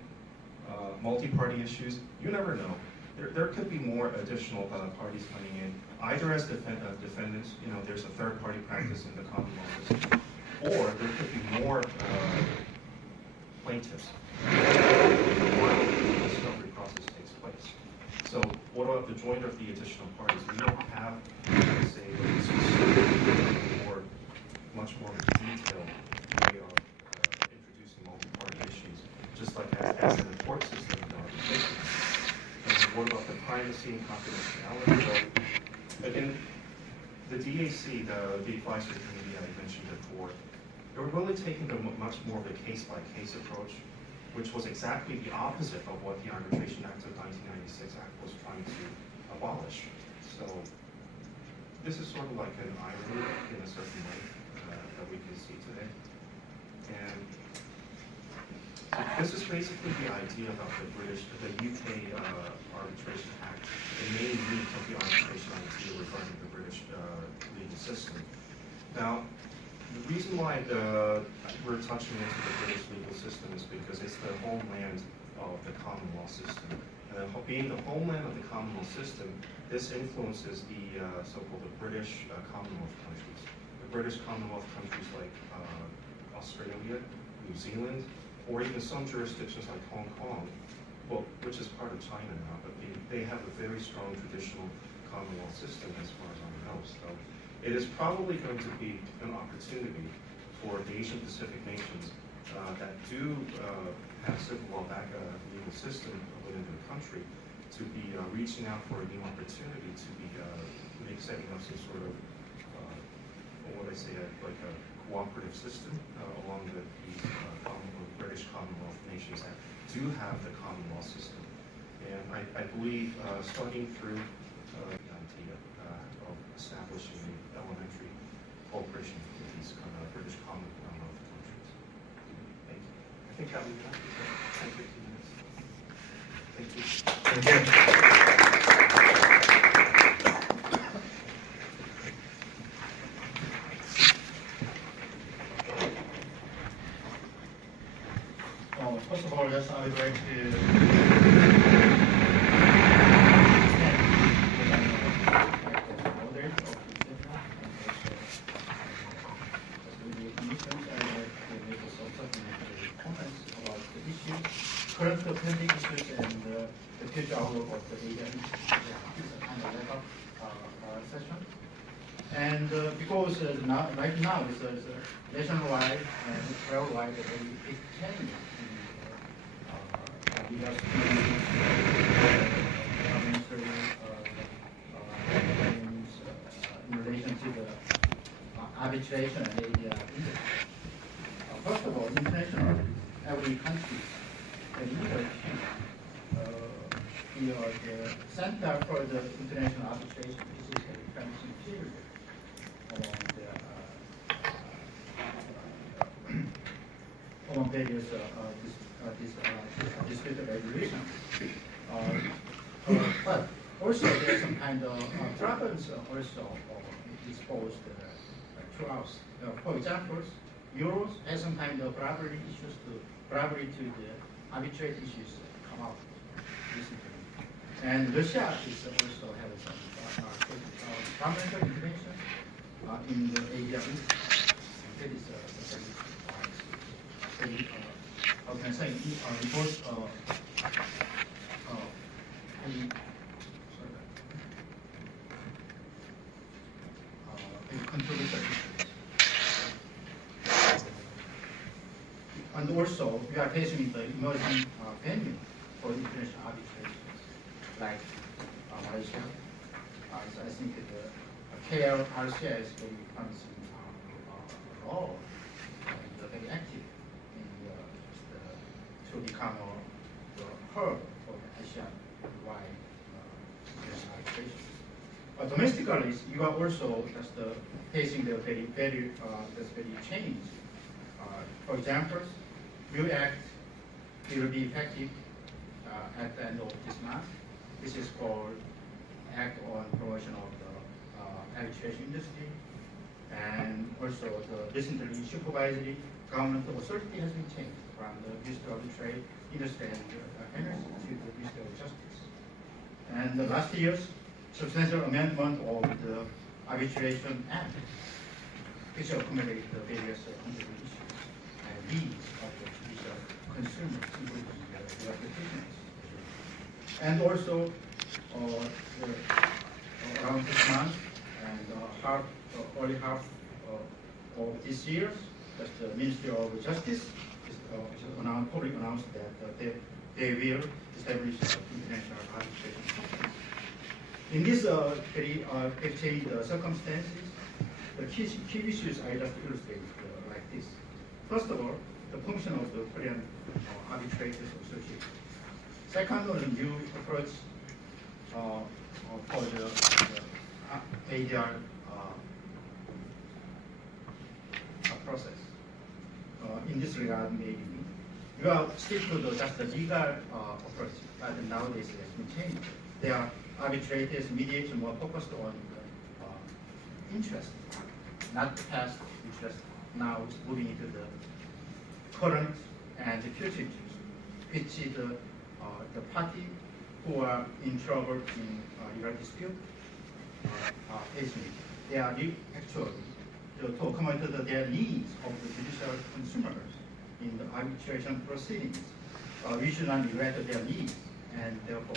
multi-party issues, you never know. There could be more additional parties coming in, either as defendants, there's a third-party practice in the common law system, or there could be more plaintiffs while the discovery process takes place. So what about the joinder of the additional parties? We don't have, say, or much more detailed way of introducing multi-party issues, just like as in the court system in arbitration. And what about the privacy and confidentiality? So, again, the DAC, the advisory committee I mentioned before, they were really taking much more of a case-by-case approach, which was exactly the opposite of what the Arbitration Act of 1996 Act was trying to abolish. So this is sort of like an irony in a certain way that we can see today. And so this is basically the idea about the UK Arbitration Act, the main meat of the arbitration idea regarding the British legal system. Now, the reason why we're touching into the British legal system is because it's the homeland of the common law system. And being the homeland of the common law system, this influences the so-called British Commonwealth countries. British Commonwealth countries like Australia, New Zealand, or even some jurisdictions like Hong Kong, well, which is part of China now, but they have a very strong traditional Commonwealth system as far as I know. So it is probably going to be an opportunity for the Asia-Pacific nations that do have civil law back legal system within their country to be reaching out for a new opportunity to be setting up some sort of, what I say, like a cooperative system along with these British Commonwealth nations that do have the Commonwealth system. And I believe starting through the idea of establishing an elementary cooperation with these British Commonwealth countries. Thank you. I think that we've got 10, 15 minutes. Thank you. Thank you. First of all, yes, I would like to current pending issues and the future outlook of the data is a kind of wrap-up session. And because right now it's a nationwide and worldwide very big change in in relation to the arbitration and ADR industry. First of all, international, every country the Center for the International Arbitration, which is a transition period among various dispute resolutions. But also there's some kind of problems also exposed to us. For example, Euros has some kind of bribery issues bribery to the arbitrate issues come out recently. And Russia is also having some governmental intervention in the area. That is very, how can I say, report controversial issues. And also, we are facing the emerging venue for international arbitrations, like Malaysia. I think the KRCA is very promising law and very active to become the hub for the Asia-wide international arbitration. Domestically, you are also just facing the very change. For example, new act will be effective at the end of this month. This is called Act on Promotion of the Arbitration Industry, and also the recently supervisory government authority has been changed from the Ministry of Trade, Industry and Energy to the Ministry of Justice. And last year's substantial amendment of the Arbitration Act, which accommodates the various controversial issues and needs of the judicial consumers, including the arbitration. And also, around this month and early half of this year, the Ministry of Justice publicly announced that they will establish international arbitration. In these very changed circumstances, the key issues I just illustrated like this. First of all, the function of the Korean Arbitrators Association. Second, the new approach for the ADR process. In this regard, maybe you are still to just the legal approach, but nowadays it has been changed. There are arbitrators, mediation more focused on interest, not past interest. Now it's moving into the current and the future interest, which is the party who are in trouble in legal dispute are facing. They are actually to accommodate their needs of the judicial consumers in the arbitration proceedings. We should not neglect their needs, and therefore,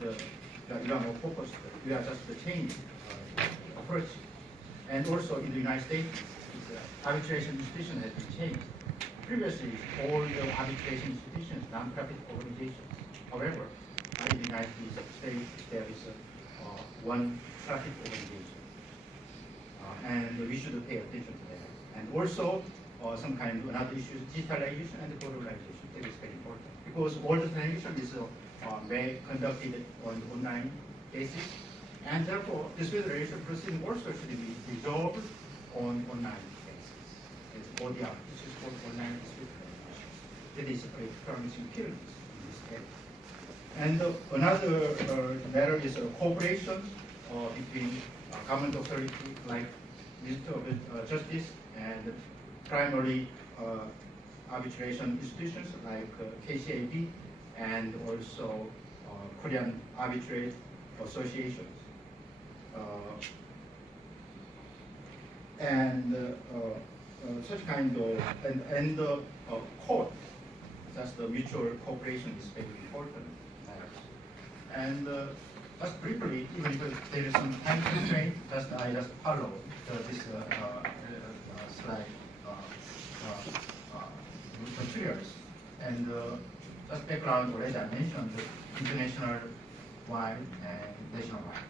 we are more focused. We are just changing approach. And also in the United States, arbitration institution has been changed. Previously, all the arbitration institutions, non-profit organizations. However, in the United States, there is one profit organization, and we should pay attention to that. And also, some kind of another issue, digitalization and globalization. That is very important because all the transaction is conducted on online basis, and therefore dispute resolution proceeding also should be resolved on online basis. It's ODR, which is called online dispute resolution. That is a promising field in this area. And another matter is cooperation between government authority like Ministry of Justice and primary arbitration institutions like KCAB and also Korean Arbitrators Associations. Such kind of court, just the mutual cooperation is very important. And just briefly, even if there is some time constraint, I just follow this slide materials. And just background already I mentioned international wide and national wide.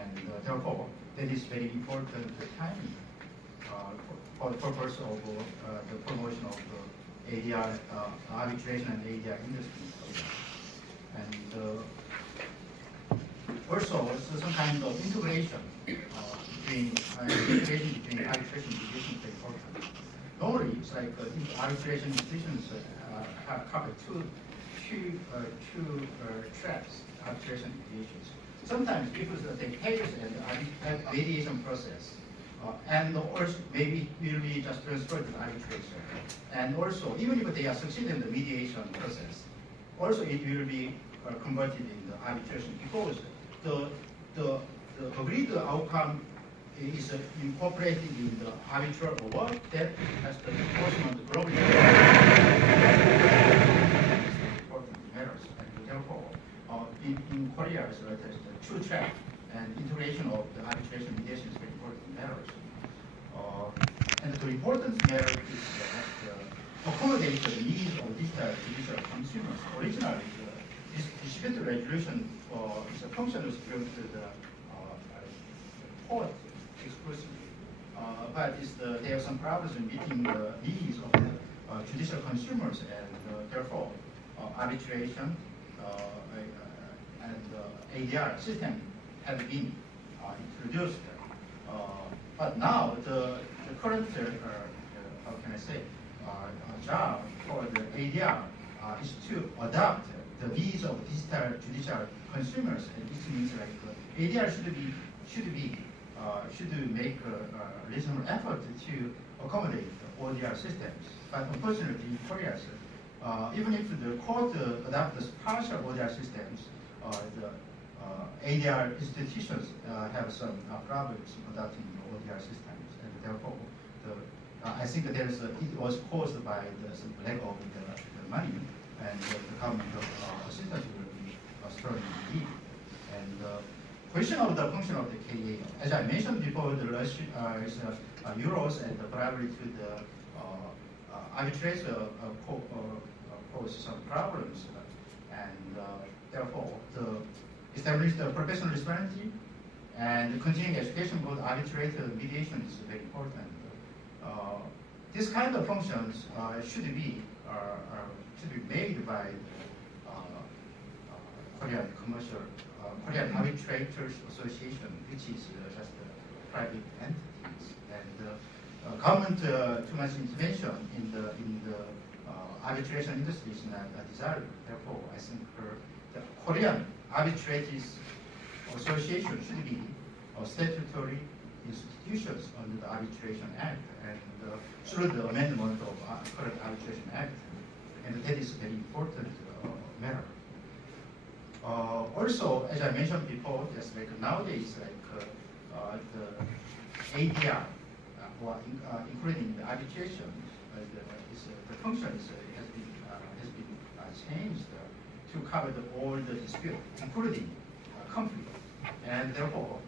And therefore, that is very important timing for the purpose of the promotion of the ADR arbitration and ADR industry. And also, some kind of integration between arbitration institutions is important. Normally, it's like arbitration institutions cover two tracks, arbitration mediations. Sometimes because they pay us and mediation process, and also maybe will be just transferred to arbitration. And also, even if they are succeeding in the mediation process, also it will be converted in the arbitration because the agreed outcome is incorporated in the arbitral award that has the enforcement globally. Important matters, and therefore, in Korea, so it is the true track and integration of the arbitration mediation is very important matters. And the important matter is that accommodate the needs of digital judicial consumers. Originally, this dispute resolution is a function was built to the court exclusively, but there are some problems in meeting the needs of the judicial consumers, and therefore arbitration and ADR system have been introduced. But now the current how can I say job for the ADR is to adapt the needs of digital judicial consumers, and this means like ADR should make a reasonable effort to accommodate the ODR systems. But unfortunately, in Korea, even if the court adopts partial ODR systems, the ADR institutions have some problems adopting the ODR systems, and therefore, I think that it was caused by the lack of the money, and the government assistance will be strongly needed. And question of the function of the KA, as I mentioned before, the euros and probably to the arbitration pose some problems, and therefore establish the professional responsibility and continuing education both arbitrator and mediation is very important. This kind of functions should be made by Korean Arbitrators Association, which is just private entities, and government too much intervention in the arbitration industry is not desirable. Therefore, I think the Korean Arbitrators Association should be statutory institutions under the Arbitration Act and through the amendment of current Arbitration Act, and that is a very important matter. Also, as I mentioned before, just like nowadays, like the ADR including the arbitration, the function has been changed to cover all the dispute, including conflict, and therefore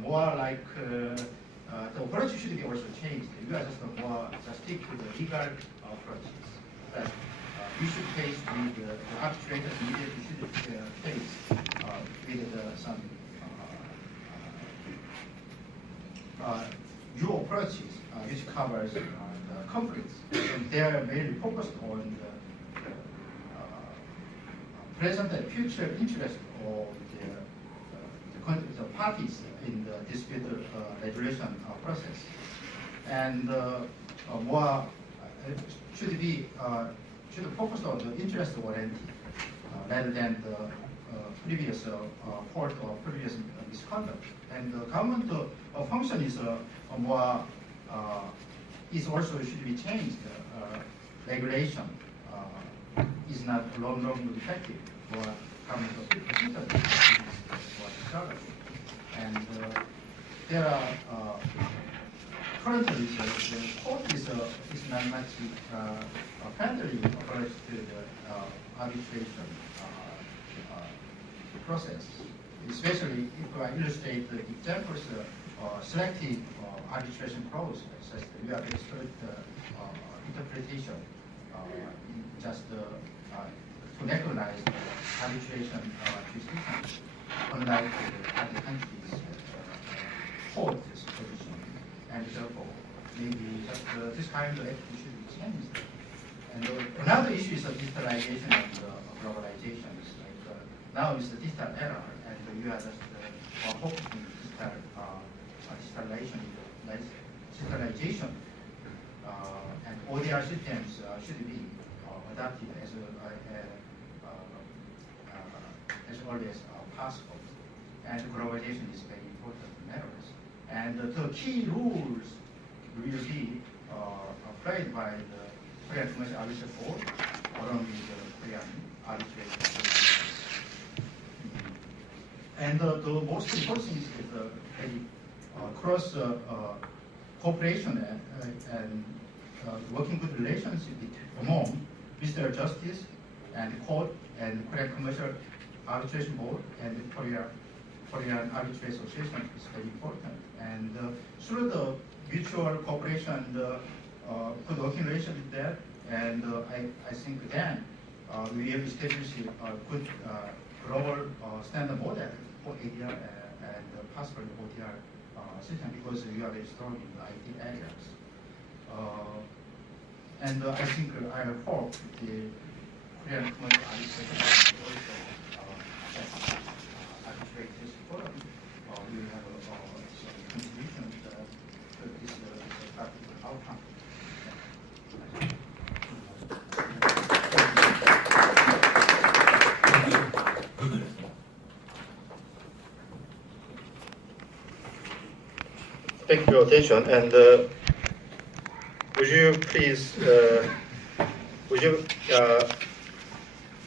more like the approach should be also changed. You are just stick to the legal approaches. But you should face with the arbitrators immediately should face with some new approaches which covers the conflicts. And they are mainly focused on the present and future interest of the parties in the dispute resolution process, and more should focus on the interest warranty rather than the previous fault or previous misconduct. And the government function is more is also should be changed. Regulation is not long effective for government officials. And there are currently the court is not much friendly approach to the arbitration process, especially if I illustrate the examples selective arbitration clause, such that you have expert interpretation just to recognize the arbitration jurisdiction, unlike other countries' court position. And therefore, maybe just this kind of action should be changed. And another issue is the digitalization and globalization. Like now is the digital era, and you are just focusing digitalization, and ODR systems should be adapted as early as possible. And globalization is very important matters. And the key rules will be applied by the Korean Commercial Arbitration Board along with the Korean Arbitration Board. And the most important thing is the very cross cooperation and working good relationship among Minister of Justice and court and Korean Commercial Arbitration Board and the Korean Arbitration Association is very important. And through the mutual cooperation and good working relationship with that, and I think then we have established a good global standard model for ADR and possibly ODR system, because we are very strong in the IT areas. And I think I hope the Korean Commercial Arbitration also Arbitrators Forum will have a contribution to this practical outcome. Thank you for your attention, and would you please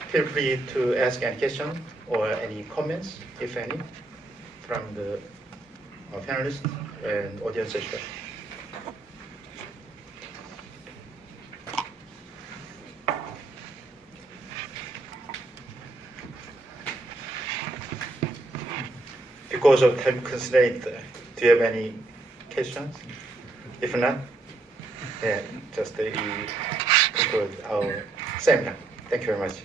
feel free to ask any question or any comments, if any, from the panelists and audience as well. Because of time constraint, do you have any questions? If not, just conclude our seminar. Thank you very much.